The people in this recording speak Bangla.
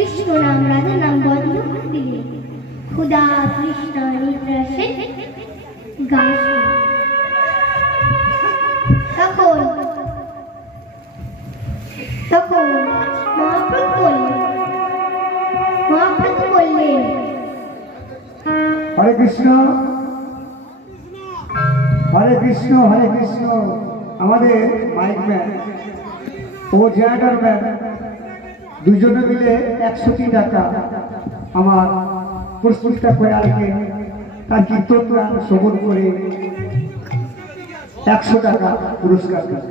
কৃষ্ণ নাম রাধা নাম বন্ধ করে দিলে খুদা কৃষ্ণ নিদ্রা সেন গান তখন তখন মহাপ্রভু বললেন হরে কৃষ্ণ হরে কৃষ্ণ হরে কৃষ্ণ। আমাদের মাইক ম্যান ও জেনারেটর ম্যান দুজনে মিলে 100টি টাকা আমার প্রস্তুতটা কয়ালকে তার কীর্তনটা শ্রবণ করে 100 টাকা পুরস্কার দিল।